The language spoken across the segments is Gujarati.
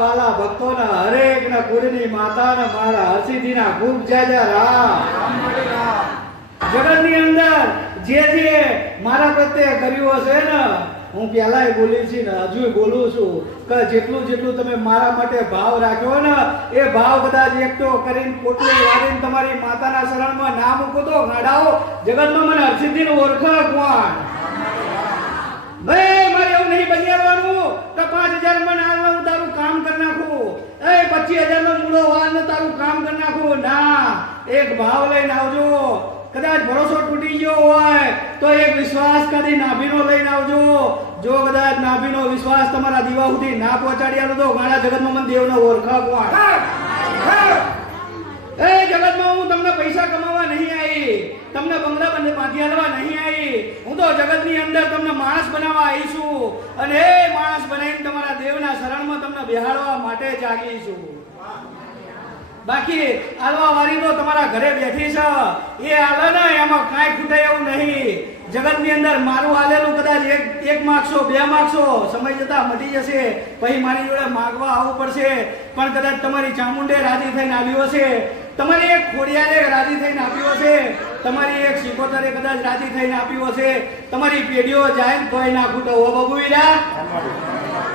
વાલા ભક્તોના હરેકના કુળની માતાના મારા હરસિદ્ધિના ખૂબ જાજા રામ. જગતની અંદર જે મારા પ્રત્યે કર્યું હશે ને, હું પહેલાય બોલી છું ને હજુ બોલું છું કે જેટલું જેટલું તમે મારા માટે ભાવ રાખ્યો ને, એ ભાવ કદાચ એકઠો કરીને પોટલી વાળીને તમારી માતાના શરણમાં ના મૂકો તો ગાડાઓ જગતમાં મને હરસિદ્ધિનું ઓળખા કોણ? ભાઈ મારે એવું નહીં બજાવવાનું કે 5000 માં ના હું તારું કામ કરી નાખું, 25000 નો મૂળો વાર ને તારું કામ કરી નાખું. ના, એક ભાવ લઈને આવજો. કદાચ ભરોસો તૂટી ગયો હોય તો એક વિશ્વાસ કદી નાભીનો લઈને આવજો. જો કદાચ નાભીનો વિશ્વાસ તમારા દીવા સુધી ના પહોંચાડી આલો તો ગાળા જગતમાં મને દેવનો ઓળખા કોણ? એ જગતમાં હું તમને પૈસા કમાવા નહીં આવી, તમને બંગલા બંને બાંધી આલવા નહીં આવી. હું તો જગતની અંદર તમને માણસ બનાવવા આવી છું, અને એ માણસ બનાવીને તમારા દેવના શરણમાં તમને બેહાડવા માટે જ આવી છું. બાકી આલવા વાળી તો તમારા ઘરે બેઠી છે, એ આલે ને એમાં કાંઈ ખૂટે એવું નહીં. જગતની અંદર મારું આલેલું કદાચ એક માગશો, 2 માગશો, સમય જતા મટી જશે, પછી મારી જોડે માગવા આવવું પડશે. પણ કદાચ તમારી ચામુંડે રાજી થઈને આવ્યો હશે, તમારી એક ખોડિયારે રાજી થઈને આપ્યો હશે, તમારી એક સિકોતરે કદાચ રાજી થઈને આપ્યો હશે, તમારી પેઢીઓ જાય ને તોય ના ખૂટે. ઓ બબુઈરા,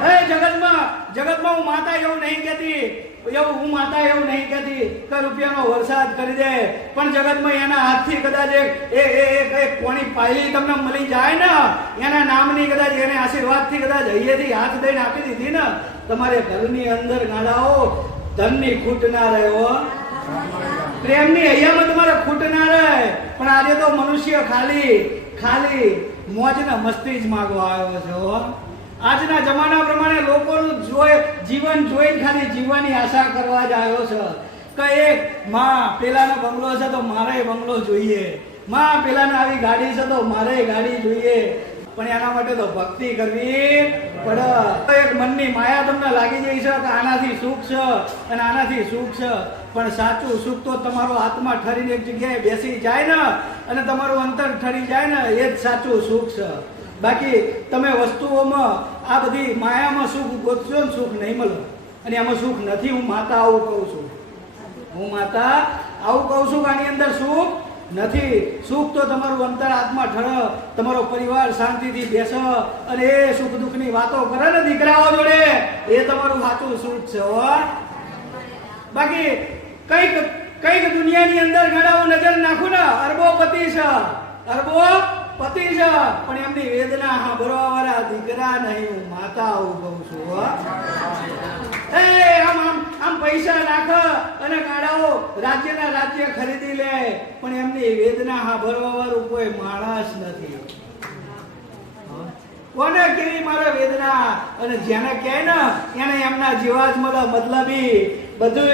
એ જગતમાં હું માતા એવું નહીં કહેતી, હું માતા એવું નહીં કહેતી કે રૂપિયાનો વરસાદ કરી દે, પણ જગતમાં એના હાથથી કદાચ એક કોણી પાયલી તમને મળી જાય ને, એના નામની કદાચ એને આશીર્વાદથી કદાચ અહીંયાથી હાથ દઈને આપી દીધી ને, તમારે ઘરની અંદર ગાડાઓ ધનની ખૂટ ના રહ્યો, પ્રેમની અહીંયામાં તમારે ખૂટ ના રહે. પણ આજે તો મનુષ્ય ખાલી મોજના મસ્તી જ માગવા આવ્યો છે. આજના જમાના પ્રમાણે લોકોનું જીવન જોઈને ખાલી જીવવાની આશા કરવા જ આવ્યો છે કે એક માં પેલાનો બંગલો છે તો મારે બંગલો જોઈએ, માં પેલાને આવી ગાડી છે તો મારે ગાડી જોઈએ. પણ એના માટે તો ભક્તિ કરવી પડે. એક મનની માયા તમને લાગી જાય છે કે આનાથી સુખ છે અને આનાથી સુખ છે, પણ સાચું સુખ તો તમારો આત્મા ઠરીને એક જગ્યાએ બેસી જાય ને અને તમારું અંતર ઠરી જાય ને, એ જ સાચું સુખ છે. બાકી તમે વસ્તુઓમાં આ બધી માયામાં સુખ ગોતશો ને સુખ નહીં મળે, અને એમાં સુખ નથી. હું માતા આવું કહું છું કે આની અંદર સુખ નથી. સુખ તો તમારું અંતર આત્મા ઠરે, તમારો પરિવાર શાંતિથી બેસે અને એ સુખ દુઃખની વાતો કરે ને દીકરાઓ જોડે, એ તમારું સાચું સુખ છે. બાકી કઈક દુનિયાની અંદર ઘડાઓ નજર નાખું ને, અરબોપતિ છે, પણ એમની વેદના સાંભળવા વાળા દીકરા નહીં. હું માતા આવું કહું છું. આમ પૈસા નાખ અને ગાડાઓ રાજ્ય ખરીદી લે, પણ એમની વેદના સાંભળવા વાળું કોઈ માણસ નથી. કોને કેવી મારે વેદના, અને જેને કહે ને એને એમના જેવા જ મળે. મતલબી બધું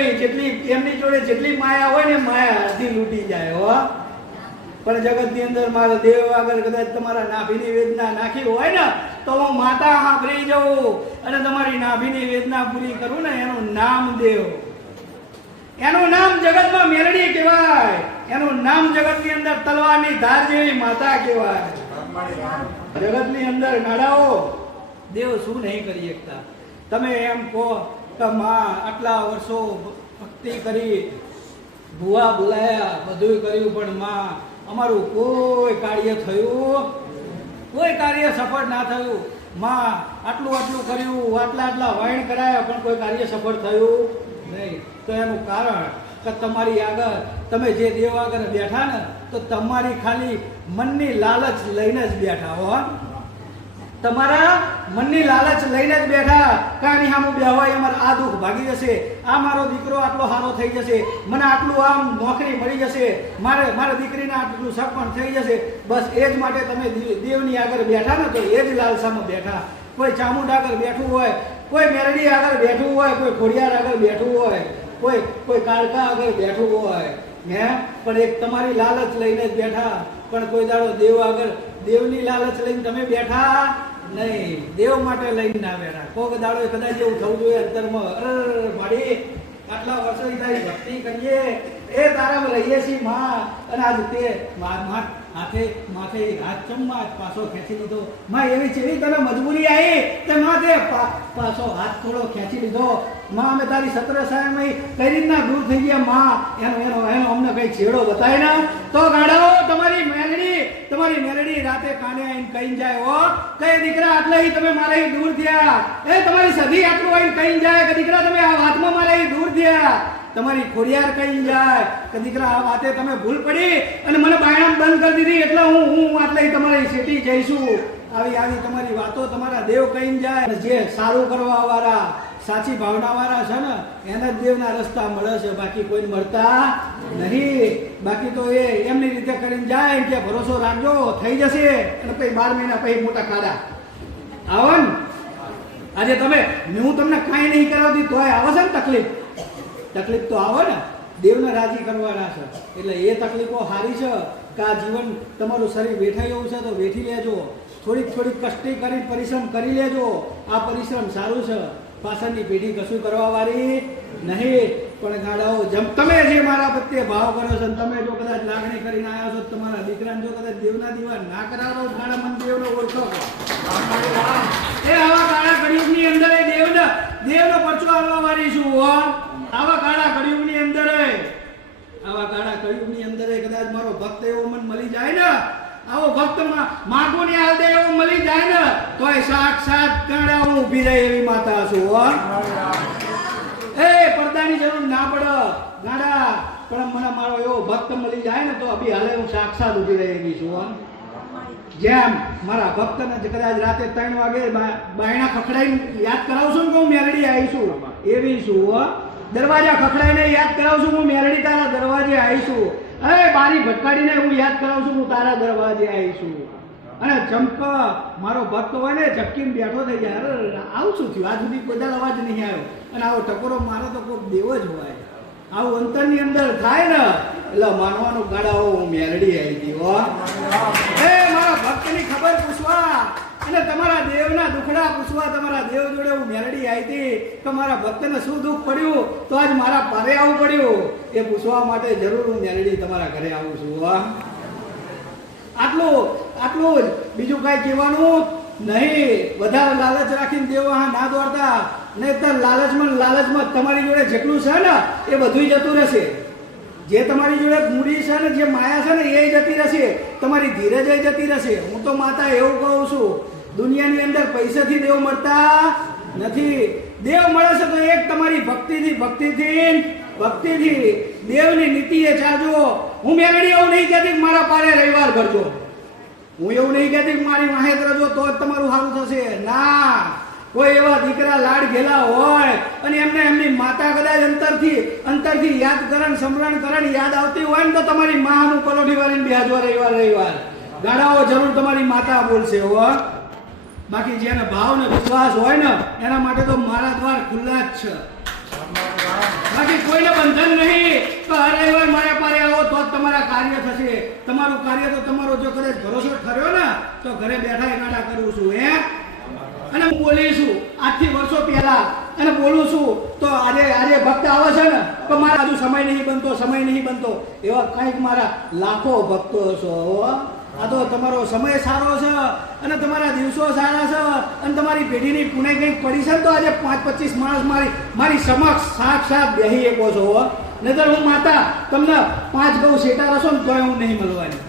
એમની જોડે જેટલી માયા હોય ને, માયા અડધી લૂંટી જાય. પણ જગતની અંદર મારો દેવ આગળ કદાચ તમારા નાભીની વેદના નાખી હોય ને, તો હું માતા સાંભળી જાઉં અને તમારી નાભીની વેદના પૂરી કરું ને, એનું નામ દેવ, એનું નામ જગતમાં મેલડી કહેવાય, એનું નામ જગતની અંદર તલવારની ધાર જેવી માતા કહેવાય. જગતની અંદર નાડાઓ દેવ શું નહીં કરી શકતા. તમે એમ કહો કે માં આટલા વર્ષો ભક્તિ કરી, ભુવા બોલાયા, બધું કર્યું, પણ માં અમારું કોઈ કાર્ય સફળ ના થયું. માં આટલું કર્યું, આટલા વાયણ કરાયા, પણ કોઈ કાર્ય સફળ થયું નહીં. તો એનું કારણ કે તમારી આગળ તમે જે દેવ આગળ બેઠા ને, તો તમારી ખાલી મનની લાલચ લઈને જ બેઠા હો. તમારા મનની લાલચ લઈને જ બેઠા. કાની સામું બેહવાય અમારે આ દુઃખ ભાગી જશે, આ મારો દીકરો આટલો સારો થઈ જશે, મને આટલું આમ નોકરી મળી જશે, મારા દીકરીને આટલું સગપણ થઈ જશે. બસ એ જ માટે તમે દેવની આગળ બેઠા ને, તો એ જ લાલસામાં બેઠા. કોઈ ચામુંડ આગળ બેઠું હોય, કોઈ મેરડી આગળ બેઠું હોય, કોઈ ખોડિયાર આગળ બેઠું હોય, કોઈ કાળકા આગળ બેઠું હોય, પણ એક તમારી લાલચ લઈને જ બેઠા. પણ કોઈ દાડો દેવ આગળ દેવની લાલચ લઈને તમે બેઠા નહીં, દેવ માટે લઈને ના બેઠા. કોઈક દાડો કદાચ એવું થવું જોઈએ અંતરમાં, મારી આટલા વર્ષોથી તારી ભક્તિ કરીએ એ તારામાં રહીએ છીએ માં, અને આજ તે માથે હાથ ચમમાં પાછો ખેંચી લીધો માં, એવી ચેવી તને મજબૂરી આવી તે માં તે પાછો હાથ થોડો ખેંચી લીધો માં. અમે તારી સત્ર સાયમાં કઈ રીતના દૂર થઈ ગયા માં, એનો અમને કઈ છેડો બતાય ને તો ગાડાઓ તમારી મેલડી રાતે કાને આવીને કહીને જાય, ઓ કઈ દીકરા આટલે તમે મારે દૂર થયા, એ તમારી સધી આટલું આવીને કહીને જાય કે દીકરા તમે આ વાતમાં મારે દૂર થયા, તમારી ખોડિયાર કહીને જાય કે દીકરા આ વાતે તમે ભૂલ પડી અને મને બાયણામ બંધ કરી દીધી એટલે હું આટલે તમારી સેટી જઈશું. આવી તમારી વાતો તમારા દેવ કહીને જાય. જે સારું કરવા વાળા સાચી ભાવના વાળા છે ને એને જ દેવના રસ્તા મળે છે, બાકી કોઈ મળતા નહીં. બાકી તો એ એમની રીતે કરીને જાય કે ભરોસો રાખજો થઈ જશે, અને પછી 12 મહિના પછી મોટા ખાડા આવો ને. આજે હું તમને કાંઈ નહીં કરાવતી તોય આવે છે ને તકલીફ તો આવે ને, દેવને રાજી કરવાના છે. એટલે એ તકલીફો સારી છે કે આ જીવન તમારું શરીર વેઠાયું છે તો વેઠી લેજો, થોડીક કષ્ટી કરી પરિશ્રમ કરી લેજો. આ પરિશ્રમ સારું છે, પાછળની પેઢી કશું કરવા વાળી નહીં. પણ ગાડાઓ તમે જે મારા પ્રત્યે ભાવ કરો છો, તમે જો કદાચ લાગણી કરીને આવ્યા છો, તમારા દીકરાને જો કદાચ દેવના દીવા ના કરાવો, ગાડા મન દેવનો ઓળખો એ આવા કાળા કળિયુગની અંદર એ દેવનો પરચો આવવા વાળી છું. આવા કાળા કળિયુગની અંદર કદાચ મારો ભક્ત એવો મન મળી જાય ને, આવો ભક્ત માગો ને હાલ દે એવો મળી જાય ને, તો એ સાક્ષાત ગાડા હું ઊભી રહી એવી માતા છું. એ પડદાની જરૂર ના પડે ગાડા, પણ મને મારો એવો ભક્ત મળી જાય ને તો અભી હાલે હું સાક્ષાત ઊભી રહી એવી છું. જેમ મારા ભક્તને કદાચ રાતે 3 વાગે બાયણા ખખડાઈને યાદ કરાવશું ને હું મેલડી આવીશું એવી છું. દરવાજા ખખડાઈને યાદ કરાવશું હું મેલડી તારા દરવાજે આવીશું. અરે બારી ભટકાડીને હું યાદ કરાવશું હું તારા દરવાજે આવીશું. અને ચમક મારો ભક્ત હોય ને ઝપકીને બેઠો થઈ જાય, અરે આવું શું થયું, આજ સુધી કોઈ અવાજ નહીં આવ્યો, અને આવો ટકોરો મારો તો કોઈ દેવ જ હોય. આવું અંતરની અંદર થાય ને એટલે માનવાનું ગાડાઓ હું મેલડી આવી હતી. એ મારા ભક્તની ખબર પૂછવા અને તમારા દેવના દુખડા પૂછવા તમારા દેવ જોડે હું મેલડી આવી હતી તો મારા ભક્તને શું દુઃખ પડ્યું તો આજ મારા પારે આવવું પડ્યું એ પૂછવા માટે જરૂર હું મેલડી તમારા ઘરે આવું છું. આટલું જ, બીજું કાંઈ કહેવાનું નહીં. વધારે લાલચ રાખીને દેવા ના દોડતા, નહીંતર લાલચમાં તમારી જોડે જેટલું છે ને એ બધું જતું રહેશે. જે તમારી જોડે મૂડી છે ને જે માયા છે ને એ જતી રહેશે, તમારી ધીરજ જતી રહેશે. હું તો માતા એવું કહું છું, દુનિયાની અંદર પૈસાથી દેવ મળતા નથી. દેવ મળે છે તો એક તમારી ભક્તિથી દેવની નીતિએ ચાલજો. હું મેલડી એવું નહીં કહેતી મારા પારે રવિવાર કરજો, હું એવું નહીં કહેતી મારી માહેત રહેજો તો જ તમારું સારું થશે. ના, કોઈ એવા દીકરા લાડ ઘેલા હોય અને એમને એમની માતા કદાચ અંતરથી યાદ કરણ સમરણ કરણ યાદ આવતી હોય ને તો તમારી માનું પલોઠી વાળીને બેસજો રવિવાર. ગાડાઓ જરૂર તમારી માતા બોલશે. બાકી જેને ભાવ ને વિશ્વાસ હોય ને એના માટે તો મારા દ્વાર ખુલ્લા જ છે. બાકી કોઈને બંધન નહીં તો હર રવિવાર મારા પારે આવો તો જ તમારા કાર્ય થશે. તમારું કાર્ય તો તમારો જો કદાચ ભરોસો ઠર્યો ને તો ઘરે બેઠા ગાડા કરું છું. અને હું બોલીશું આજથી વર્ષો પહેલા અને બોલું છું તો આજે ભક્ત આવે છે ને તો મારા હજુ સમય નહીં બનતો એવા કંઈક મારા લાખો ભક્તો છો. આ તો તમારો સમય સારો છે અને તમારા દિવસો સારા છે અને તમારી પેઢીની પુણે કંઈક પડી છે તો આજે 5-25 માણસ મારી સમક્ષ સાક્ષાત બેહી શકો છો. નહીતર હું માતા તમને 5 ગૌ શેટા રસો ને તોય હું નહીં મળવાની.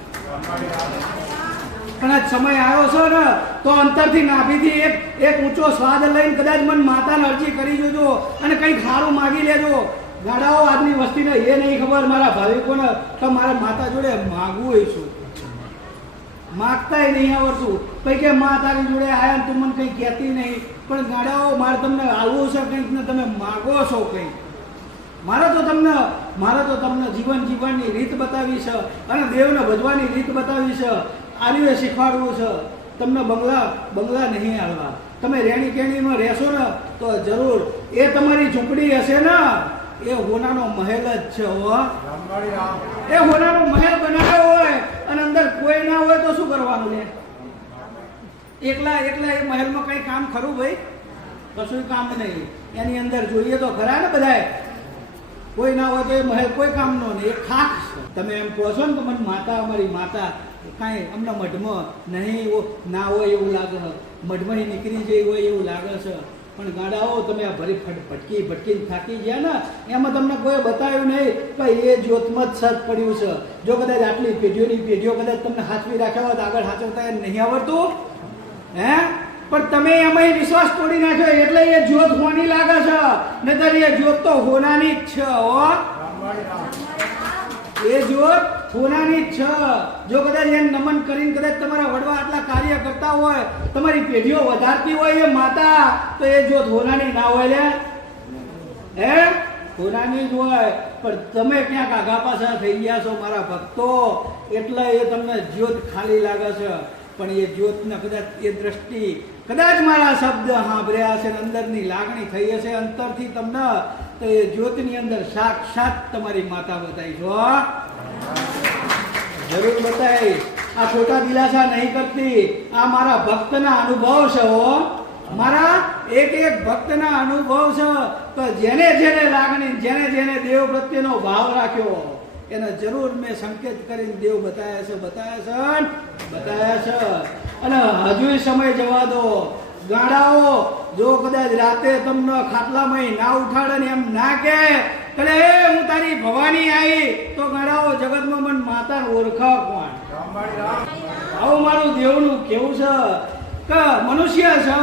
પણ આ સમય આવ્યો છે ને તો અંતરથી નાભીથી એક ઊંચો સ્વાદ લઈને કદાચ મન માતાને અરજી કરી જોજો અને કંઈક સારું માગી લેજો. ગાડાઓ આજની વસ્તીને એ નહીં ખબર મારા ભાવિકોને તો મારા માતા જોડે માગવું છું, માગતાય નહીં આવડતું. કંઈ કે મા તારી જોડે આવ્યા ને તું મને કંઈ કહેતી નહીં, પણ ગાડાઓ મારે તમને આવવું છે કંઈક ને તમે માગો છો કંઈક. મારે તો તમને જીવનની રીત બતાવી છે અને દેવને ભજવાની રીત બતાવી છે. આર્યુએ શીખવાડવું છે. તમને બંગલા નહીં આવવા, તમે રેણી કેણીમાં રહેશો ને તો જરૂર એ તમારી ઝૂંપડી હશે ને એ હોનાનો મહેલ જ છે. એ હોનાનો મહેલ બનાવ્યો હોય અને અંદર કોઈ ના હોય તો શું કરવાનું ને? એકલા એ મહેલમાં કઈ કામ ખરું ભાઈ? કશું કામ નહીં. એની અંદર જોઈએ તો ખરા ને બધાય કોઈ ના હોય તો એ મહેલ કોઈ કામનો નહીં, એ ખાખ છે. તમે એમ કહો છો ને કે મને માતા, અમારી માતા કાંઈ અમને મઢમાં નહીં ના હોય એવું લાગે, મઢમાં નીકળી જાય હોય એવું લાગે છે. પણ ગાડાઓ તમે આ ભરી ભટકીને થાકી ગયા ને, એમાં તમને કોઈ બતાવ્યું નહીં કે એ જ્યોતમાં જ સત પડ્યું છે. જો કદાચ આટલી પેઢીઓ કદાચ તમને હાથવી રાખ્યા હોત, આગળ હાથવતા એ નહીં આવડતું હે, પણ તમે એમાં વિશ્વાસ તોડી નાખ્યો એટલે એ જ્યોત હોની લાગે છે, નહીતર એ જ્યોત તો હોનાની જ છે. હો, એ જ્યોત હોનાની જ છે. જો કદાચ એને નમન કરીને કદાચ તમારા વડવા આટલા કાર્ય કરતા હોય, તમારી પેઢીઓ વધારતી હોય એ માતા, તો એ જ્યોત હોનાની ના હોય લે, હે, હોનાની જ હોય. પણ તમે ક્યાંક આઘા પાછા થઈ ગયા છો મારા ભક્તો, એટલે એ તમને જ્યોત ખાલી લાગે છે. પણ એ જ્યોતને કદાચ એ દ્રષ્ટિ, કદાચ મારા શબ્દ સાંભળ્યા છે, અંદરની લાગણી થઈ હશે અંતરથી તમને, તો એ જ્યોતની અંદર સાક્ષાત તમારી માતા બતાવી છો, જરૂર બતાવી. આ ખોટા દિલાસા નહીં કરતી, આ મારા ભક્તના અનુભવ છે. હો, મારા એક ભક્તના અનુભવ છે. તો જેને લાગણી, જેને દેવ પ્રત્યેનો ભાવ રાખ્યો, એને જરૂર મેં સંકેત કરીને દેવ બતાવ્યા છે. અને હજુ સમય જવા દો. ગાડાઓ જો કદાચ રાતે તમને ખાટલામાં ના ઉઠાડે ને એમ ના કે હું તારી ભવાની આવી, તો ગાડાઓ જગતમાં મને માતા ઓળખા કોણ? આવું મારું દેવનું કેવું છે કે મનુષ્ય છે,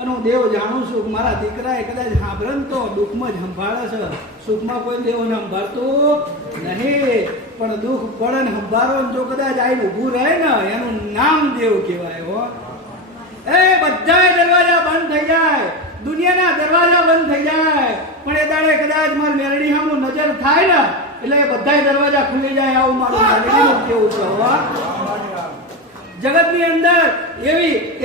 અને હું દેવ જાણું છું કે મારા દીકરાએ કદાચ સાંભળે તો દુઃખમાં જ સંભાળે છે, સુખમાં કોઈ દેવને સંભાળતું નહીં. પણ દુઃખ પડે ને સંભાળો જો કદાચ આવીને ઊભું રહે ને, એનું નામ દેવ કહેવાય. હો, એ બધા દરવાજા બંધ થઈ જાય, દુનિયાના દરવાજા બંધ થઈ જાય, પણ એ દાડે કદાચ મારી મેરડી સામું નજર થાય ને, એટલે એ બધા દરવાજા ખુલી જાય. આવું મારું મેરડીનું કેવું છે. જગતની અંદર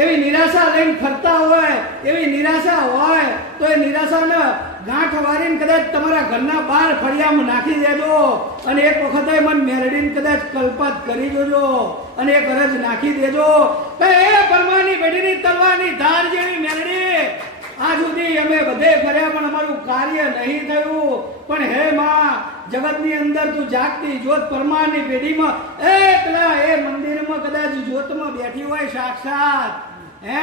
એવી નિરાશા લઈને ફરતા હોય, એવી નિરાશા હોય તો એ નિરાશાને ગાંઠ વારીને કદાચ તમારા ઘરના બહાર ફળિયામાં નાખી દેજો, અને એક વખત મને મેરડીને કદાચ કલ્પાત કરી જોજો, અને એક અરજ નાખી દેજો કે એ પરમાની પેઢીની તલવારની ધાર જેવી મેરડી, આ સુધી અમે બધે ફર્યા પણ અમારું કાર્ય નહીં થયું. પણ હે માં, જગતની અંદર તું જાગતી જ્યોત પરમારની પેઢીમાં એકલા એ મંદિરમાં કદાચ જ્યોતમાં બેઠી હોય સાક્ષાત, હે,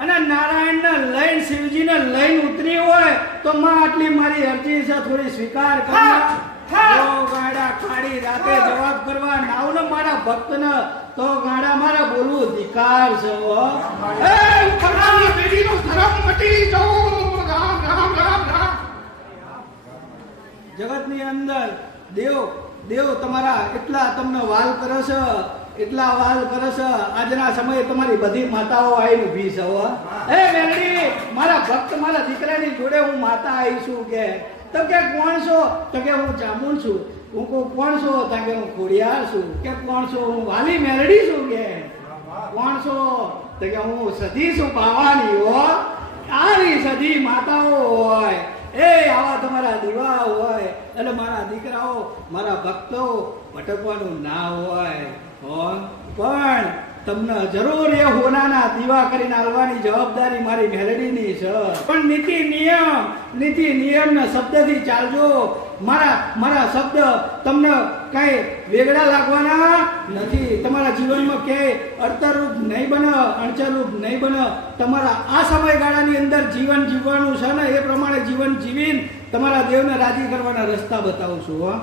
અને નારાયણને લઈને, શિવજીને લઈને ઉતરી હોય, તો માં આટલી મારી અરજી છે, થોડી સ્વીકાર કરવા. ગાડા ખાડી રાતે જવાબ કરવા નાવ ને મારા ભક્તને, તો ગાડા મારા બોલવું ધિકાર છે. જગતની અંદર દેવ તમારા એટલા તમને વાલ કરે છે, એટલા વાલ કરે છે. આજના સમયે તમારી બધી માતાઓ આવીને ઊભી છે. એ મેરડી, મારા ભક્ત, મારા દીકરાની જોડે હું માતા આવી છું. કે તો કે કોણ છો? તો કે હું જામુન છું. હું કોણ છો? તો કે હું ખોડિયાર છું. કે કોણ છો? હું વાલી મેરડી છું. કે કોણ છો? તો કે હું સધી છું, પાવાની. હો, આવી સધી માતાઓ હોય, એ આવા તમારા દીવા હોય, એટલે મારા દીકરાઓ, મારા ભક્તો ભટકવાનું ના હોય. પણ તમને જરૂર એ હોનાના દીવા કરીને આવવાની જવાબદારી મારી મેલડીની છે. પણ નીતિ નિયમના શબ્દથી ચાલજો. મારા શબ્દ તમને કઈ વેગળા લાગવાના નથી. તમારા જીવનમાં ક્યાંય અડતરરૂપ નહીં બને, અણચરરૂપ નહીં બને. તમારા આ સમયગાળાની અંદર જીવન જીવવાનું છે ને, એ પ્રમાણે જીવન જીવીને તમારા દેવને રાજી કરવાના રસ્તા બતાવું છું.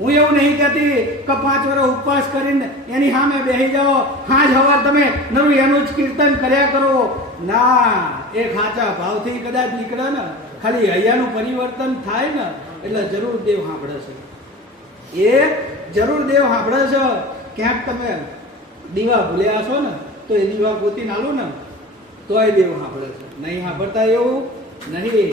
હું એવું નહીં કહેતી કે 5 વર્ષ ઉપવાસ કરીને એની સામે બેસી જાઓ, હાજ હવાર તમે નરું એનું જ કીર્તન કર્યા કરો. ના, એ ખાચા ભાવથી કદાચ નીકળે ને, ખાલી હૈયાનું પરિવર્તન થાય ને, એટલે જરૂર દેવ સાંભળે છે. એ જરૂર દેવ સાંભળે છે. ક્યાંક તમે દીવા ભૂલ્યા છો ને, તો એ દીવા ગોતીને આલું ને, તોય દેવ સાંભળે છે. નહીં સાંભળતા એવું નહીં,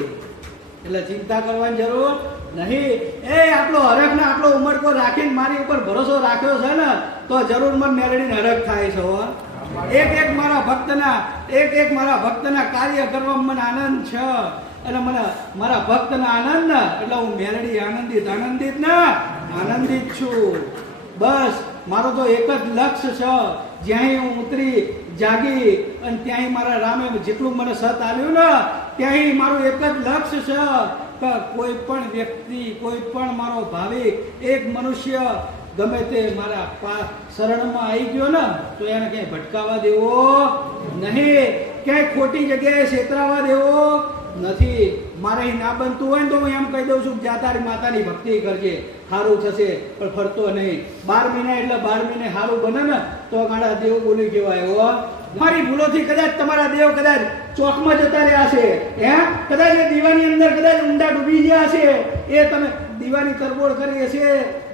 એટલે ચિંતા કરવાની જરૂર નહીં. એ આટલો હરખ ને આટલો ઉમરકો રાખીને મારી ઉપર ભરોસો રાખ્યો છે ને, તો જરૂર મને મેળવીને હરખ થાય છે. એક મારા ભક્તના કાર્ય કરવામાં મને આનંદ છે, અને મને મારા ભક્તના આનંદ ને, એટલે હું મેળડી આનંદિત છું. બસ મારો તો એક જ લક્ષ્ય છે, જ્યાં હું ઉતરી જાગી અને ત્યાં મારા રામે જેટલું મને સત આવ્યું ને, ત્યાં મારું એક જ લક્ષ્ય છે કે કોઈ પણ વ્યક્તિ, કોઈ પણ મારો ભાવિક, એક મનુષ્ય ગમે તે મારા શરણમાં આવી ગયો ને તો એને ક્યાંય ભટકાવા દેવો નહીં, ક્યાંય ખોટી જગ્યાએ છેતરાવા દેવો નથી. મારે ના બનતું હોય ને તો હું એમ કહી દઉં છું કે જા તારી માતાની ભક્તિ કરજે, સારું થશે, પણ ફરતો નહીં. 12 મહિના એટલે 12 મહિને સારું બને ને તો ગાડા દેવ બોલી કહેવાય. મારી ભૂલોથી કદાચ તમારા દેવ કદાચ ચોકમાં જતા રહ્યા છે, કદાચ એ દીવાની અંદર કદાચ ઊંડા ડૂબી ગયા છે, એ તમે દીવાની તરબોળ કરી હશે,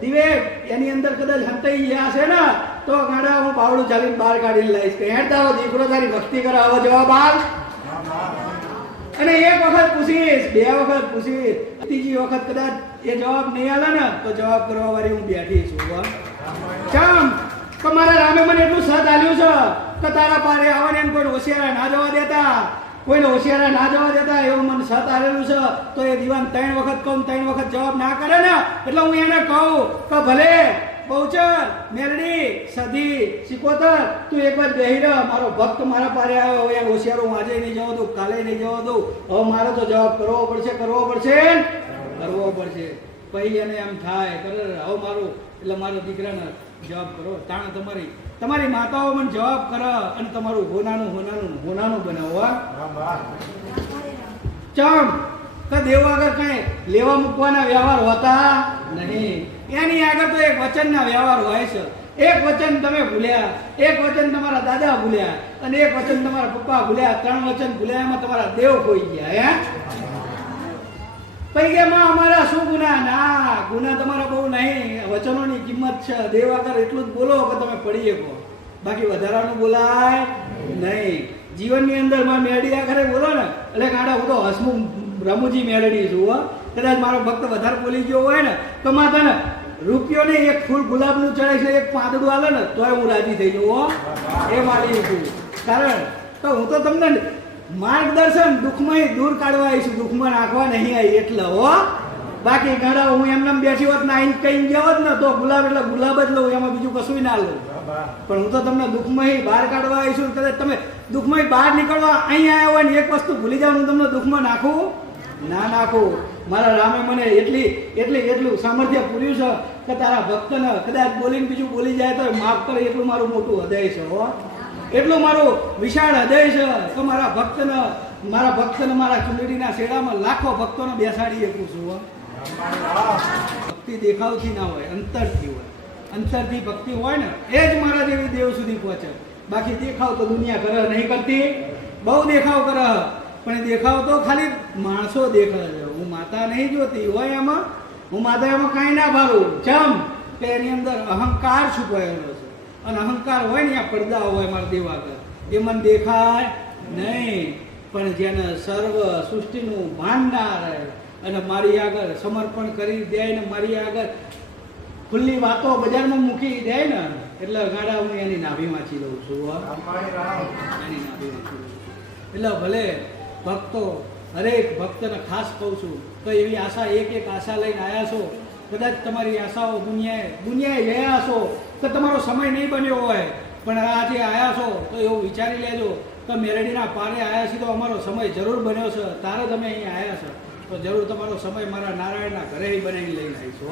દીવે એની અંદર કદાચ હંતાઈ ગયા છે ને તો ગાડા હું બાવડું ચાલીને બહાર કાઢીને લઈશ કે હેડ તારો દીકરો તારી ભક્તિ કરે, આવો જવાબ આલ. અને એક વખત પૂછીશ, 2 વખત પૂછીશ, ત્રીજી વખત કદાચ એ જવાબ નહીં આલે ને તો જવાબ કરવા વાળી હું બેઠી છું. ચમ તો મારા રામે મને એટલું સત આલ્યું છે કે તારા પારે આવવાને એમ કોઈ હોશિયારા ના જવા દેતા, કોઈને હોશિયારા ના જવા દેતા એવું મને સત આલેલું છે. તો એ દીવાન 3 વખત કહું, 3 વખત જવાબ ના કરે ને એટલે હું એને કહું કે ભલે બહુચર, મેલડી, સધી, સિકોતર, તું એક વાર બેહી રહ, મારો ભક્ત મારા પારે આવ્યો, હવે હોશિયારો હું આજે નહીં જવા દઉં, કાલે નહીં જવા દઉં, હવે મારે તો જવાબ કરવો પડશે, કરવો પડશે. પછી એને એમ થાય કરે હવે મારું એટલે મારા દીકરાને જવાબ કરો, તાણે તમારી માતાઓ મને જવાબ કરે અને તમારું હોનાનું બનાવો. ચમ કે દેવ આગળ કઈ લેવા મૂકવાના વ્યવહાર હોતા નહીં, એની આગળ તો એક વચનના વ્યવહાર હોય છે. એક વચન તમે ભૂલ્યા, એક વચન તમારા દાદા ભૂલ્યા અને એક વચન તમારા પપ્પા ભૂલ્યા, 3 વચન ભૂલ્યા, એમાં તમારા દેવ ખોઈ ગયા. પછી કે માં અમારા શું ગુના? ના, ગુના તમારા બહુ નહીં, વચનોની કિંમત છે. દેવ આગળ એટલું જ બોલો કે તમે પડી શકો, બાકી વધારાનું બોલાય નહીં. જીવનની અંદર માં મેરડી આગળ બોલો ને એટલે ગાડા હું તો હસમુખ રમુજી મેળડી છું. કદાચ મારો ભક્ત વધારે બોલી ગયો હોય ને તો માતા ને રૂપિયો ને એક ફૂલ ગુલાબનું ચડાય છે, એક પાંદડું આલે ને તોય હું રાજી થઈ જઉં. એ મારી છું. કારણ તો હું તો તમને માર્ગદર્શન દુઃખમાં દૂર કાઢવા આવી છું, દુઃખમાં નાખવા નહીં આવી એટલે. બાકી ગાડા હું એમને બેઠી હોત ને આઈને કઈ ગયા હોત ને તો ગુલાબ એટલે ગુલાબ જ લઉં, એમાં બીજું કશું ના લઉં. પણ હું તો તમને દુઃખમાં બહાર કાઢવા આવી છું. કદાચ તમે દુઃખમાં બહાર નીકળવા અહીં આવ્યા હોય ને એક વસ્તુ ભૂલી જાવ, હું તમને દુઃખમાં નાખું ના નાખું. મારા રામે મને એટલું સામર્થ્ય પૂર્યું છે કે તારા ભક્તને કદાચ બોલીને બીજું બોલી જાય તો માફ કરે, એટલું મારું મોટું હૃદય છે. એટલું મારું વિશાળ હૃદય છે કે મારા ભક્તને મારા ચૂંટણીના શેડામાં લાખો ભક્તોને બેસાડી શકું છું. ભક્તિ દેખાવથી ના હોય, અંતરથી હોય. અંતરથી ભક્તિ હોય ને એ જ મારા જેવી દેવ સુધી પહોંચે. બાકી દેખાવ તો દુનિયા કરે નહીં કરતી, બહુ દેખાવ કરે, પણ દેખાવ તો ખાલી માણસો દેખાય છે. હું માતા નહીં જોતી હોય એમાં, હું માતા એમાં કાંઈ ના ભારું. ચમ કે એની અંદર અહંકાર છુપાયેલો છે અને અહંકાર હોય ને આ પડદા હોય મારા દેવ આગળ, એ મને દેખાય નહીં. પણ જેને સર્વ સૃષ્ટિનું ભાન ના રહે અને મારી આગળ સમર્પણ કરી દે ને મારી આગળ ખુલ્લી વાતો બજારમાં મૂકી દે ને એટલે ગાડા હું એની નાભી વાંચી લઉં છું. એની નાભી વાંચી લઉં છું. એટલે ભલે ભક્તો, હરેક ભક્તને ખાસ કહું છું તો એવી આશા એક આશા લઈને આવ્યા છો. કદાચ તમારી આશાઓ દુનિયાએ ગયા છો તો તમારો સમય નહીં બન્યો હોય, પણ આજે આવ્યા છો તો એવું વિચારી લેજો તો મેરડીના પારે આવ્યા છીએ તો અમારો સમય જરૂર બન્યો છે. તારે તમે અહીંયા આવ્યા છો તો જરૂર તમારો સમય મારા નારાયણના ઘરે બનાવી લઈને આવીશું.